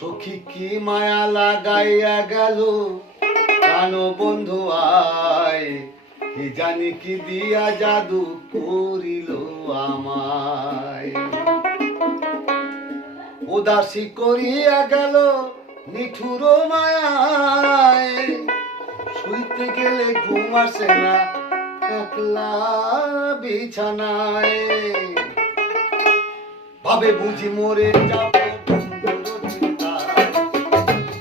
সখী কি মায়া লাগাইয়া গেল কানো বন্ধু আয়, কি জানি কি দিয়া জাদু করিল আমায়। উদাসী করিয়া গেল নিঠুর মায়ায়, শুইতে গেলে ঘুম আসে না একলা বিছানায়। ভাবে বুঝি মরে যাব বন্ধুর চিন্তায়,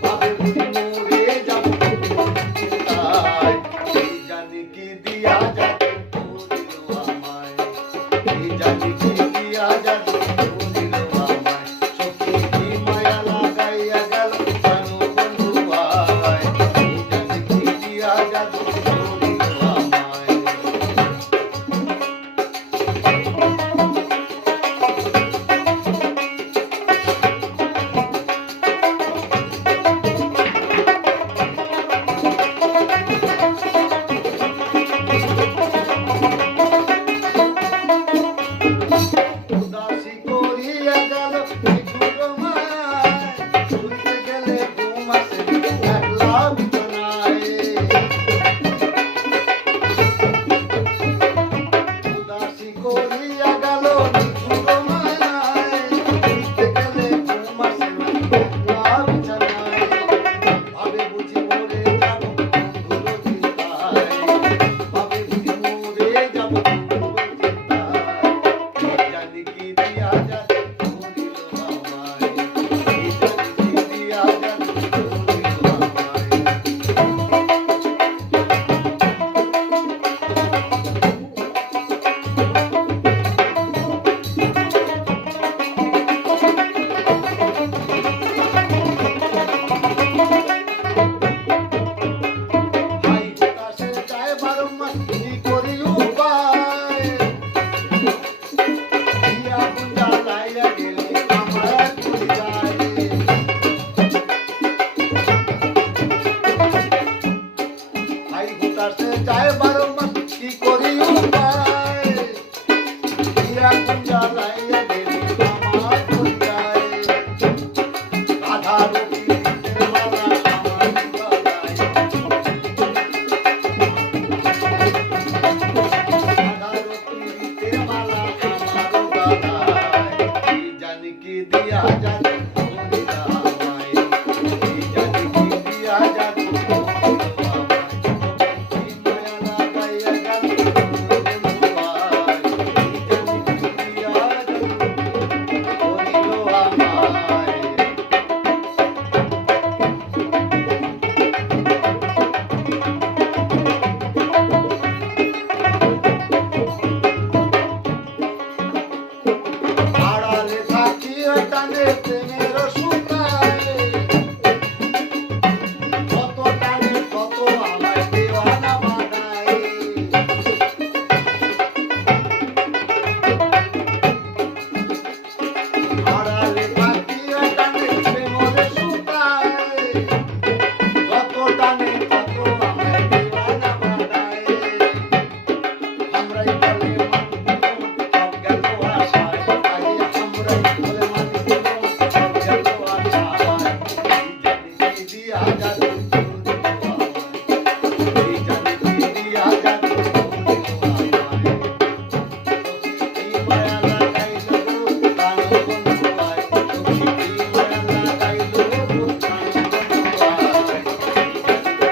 ভাবে বুঝি মরে যাব বন্ধুর চিন্তায়। এই জানি কি দিয়া জাদু করিল আমায়, এই জানি কি দিয়া জাদু করিল আমায়। সখী কি মায়া লাগাইয়া গেল জানো বন্ধু আয়, এই জানি কি দিয়া জাদু করিল আমায়। উদাসী করিয়া গেল নিঠুর মায়ায়, শুইতে গেলে ঘুম আসে একলা বিছানায়। উদাসী করিয়া গেল নিঠুর মায়ায়, শুইতে গেলে ঘুম আসে একলা বিছানায়। ভাবে বুঝি মরে যাব বন্ধুর চিন্তায়, ভাবে বুঝি মরে যাব বন্ধুর চিন্তায়। জানি কি দিয়া জাদু করিল আমায়, এই জানি কি দিয়া জাদু করিল আমায়। হাই হুতাশে যায় বারংবার কি করি উপায়, দিয়া গুঞ্জা লাইয়া গেলে আমার করি যায়। হাই হুতাশে যায় বারংবার কি করি উপায়, দিয়া গুঞ্জা লাইয়া গেলে আমার করি যায়। রাধার পীড়িতের মালা আমার গলায়, রাধার পীড়িতের মালা আমার গলায়। এই জানি কি দিয়া জাদু করিল আমায়, এই জানি কি দিয়া জাদু করিল আমায়। সখী কি মায়া লাগাইয়া গেল বন্ধু আয়, এই জানি কি দিয়া জাদু করিল আমায়। আড়ালে থাকিয়া টানে প্রেমের সুতায়, কত টানে কত আমায় দেওয়ানা বানায়। আড়ালে থাকিয়া টানে প্রেমের সুতায়, কত টানে কত আমায় দেওয়ানা বানায়। আমরাই বলে সব গেল আশায়, আমরাই বলে সব গেল আশায়। এই জানি কি দিয়া জাদু করিল আমায়, এই জানি কি দিয়া জাদু করিল আমায়। সখী কি মায়া লাগাইল গো কানো বন্ধু আয়, সখী কি মায়া লাগাইল গো কানো বন্ধু আয়। এই জানি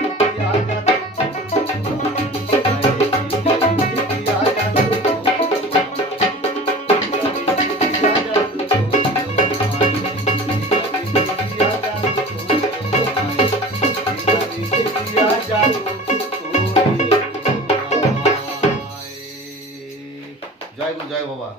কি দিয়া জাদু করিল আমায়, এই জানি কি দিয়া জাদু করিল আমায়। জয় গুরু জয় বাবা।